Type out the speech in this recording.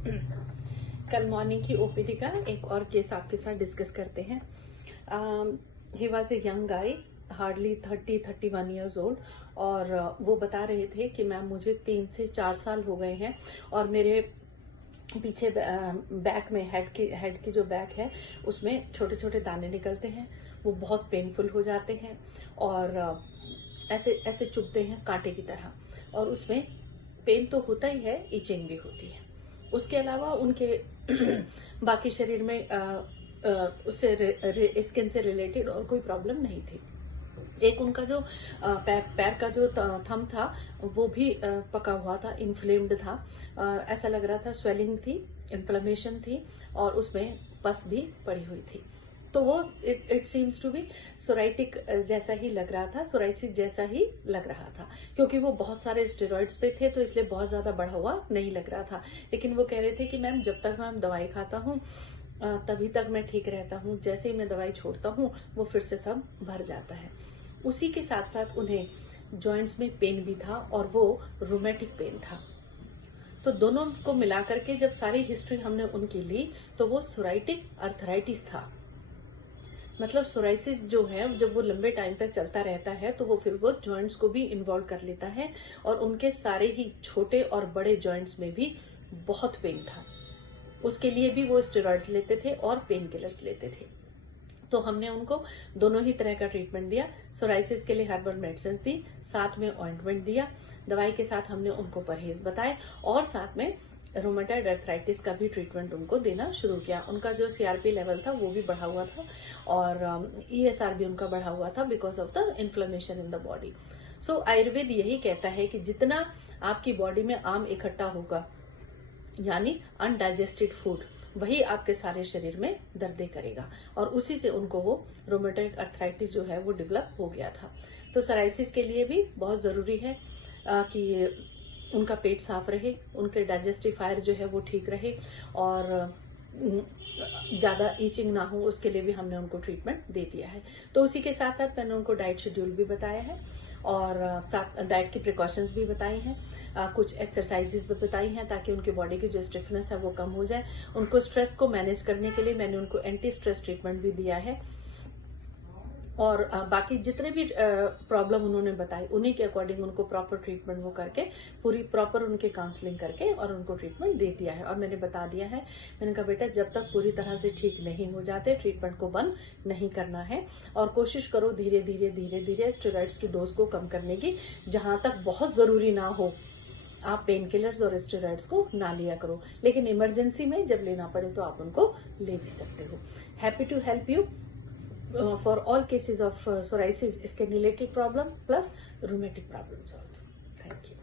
कल मॉर्निंग की ओपीडी का एक और केस आपके साथ डिस्कस करते हैं। He was a young guy, hardly 30-31 years old, और वो बता रहे थे कि मैम मुझे 3 से 4 साल हो गए हैं और मेरे पीछे बैक में हेड की जो बैक है उसमें छोटे छोटे दाने निकलते हैं, वो बहुत पेनफुल हो जाते हैं और ऐसे ऐसे चुभते हैं कांटे की तरह, और उसमें पेन तो होता ही है, इचिंग भी होती है। उसके अलावा उनके बाकी शरीर में उससे स्किन से रिलेटेड और कोई प्रॉब्लम नहीं थी। एक उनका जो पैर का जो थंब था वो भी पका हुआ था, इन्फ्लेम्ड था, ऐसा लग रहा था, स्वेलिंग थी, इन्फ्लेमेशन थी और उसमें पस भी पड़ी हुई थी। तो वो it seems to be psoriatic जैसा ही लग रहा था, सोराइसिस जैसा ही लग रहा था, क्योंकि वो बहुत सारे स्टेरॉइड्स पे थे तो इसलिए बहुत ज्यादा बढ़ा हुआ नहीं लग रहा था। लेकिन वो कह रहे थे कि मैम जब तक मैं दवाई खाता हूँ तभी तक मैं ठीक रहता हूँ, जैसे ही मैं दवाई छोड़ता हूँ वो फिर से सब भर जाता है। उसी के साथ साथ उन्हें जॉइंट्स में पेन भी था और वो रोमेटिक पेन था। तो दोनों को मिलाकर के जब सारी हिस्ट्री हमने उनकी ली तो वो सोराइटिक अर्थराइटिस था। मतलब सोराइसिस जो है जब वो लंबे टाइम तक चलता रहता है तो वो फिर वो जॉइंट्स को भी इन्वॉल्व कर लेता है और उनके सारे ही छोटे और बड़े जॉइंट्स में भी बहुत पेन था। उसके लिए भी वो स्टेरॉइड्स लेते थे और पेन किलर्स लेते थे। तो हमने उनको दोनों ही तरह का ट्रीटमेंट दिया। सोराइसिस के लिए हर्बल मेडिसिन दी, साथ में ऑइंटमेंट दिया, दवाई के साथ हमने उनको परहेज बताए और साथ में रोमेटॉइड अर्थराइटिस का भी ट्रीटमेंट उनको देना शुरू किया। उनका जो सीआरपी लेवल था वो भी बढ़ा हुआ था और ईएसआर भी उनका बढ़ा हुआ था because of the inflammation in the body. So Ayurveda यही कहता है कि जितना आपकी बॉडी में आम इकट्ठा होगा, यानी अनडाइजेस्टेड फूड, वही आपके सारे शरीर में दर्द करेगा, और उसी से उनको वो रोमेटॉइड अर्थराइटिस जो है वो डेवलप हो गया था। तो सोराइसिस के लिए भी बहुत जरूरी है कि उनका पेट साफ रहे, उनके डाइजेस्टिफायर जो है वो ठीक रहे और ज्यादा ईचिंग ना हो, उसके लिए भी हमने उनको ट्रीटमेंट दे दिया है। तो उसी के साथ साथ मैंने उनको डाइट शेड्यूल भी बताया है और साथ डाइट की प्रिकॉशंस भी बताई हैं, कुछ एक्सरसाइजेस भी बताई हैं ताकि उनकी बॉडी की जो स्टिफनेस है वो कम हो जाए। उनको स्ट्रेस को मैनेज करने के लिए मैंने उनको एंटी स्ट्रेस ट्रीटमेंट भी दिया है और बाकी जितने भी प्रॉब्लम उन्होंने बताई उन्हीं के अकॉर्डिंग उनको प्रॉपर ट्रीटमेंट वो करके पूरी प्रॉपर उनके काउंसलिंग करके और उनको ट्रीटमेंट दे दिया है। और मैंने बता दिया है, मैंने कहा बेटा जब तक पूरी तरह से ठीक नहीं हो जाते ट्रीटमेंट को बंद नहीं करना है और कोशिश करो धीरे धीरे धीरे धीरे स्टेरॉइड्स की डोज को कम करने की। जहां तक बहुत जरूरी ना हो आप पेन किलर्स और स्टेरॉइड्स को ना लिया करो, लेकिन इमरजेंसी में जब लेना पड़े तो आप उनको ले भी सकते हो। Happy to help you for all cases of psoriasis, skin related problem plus rheumatic problems also. Thank you.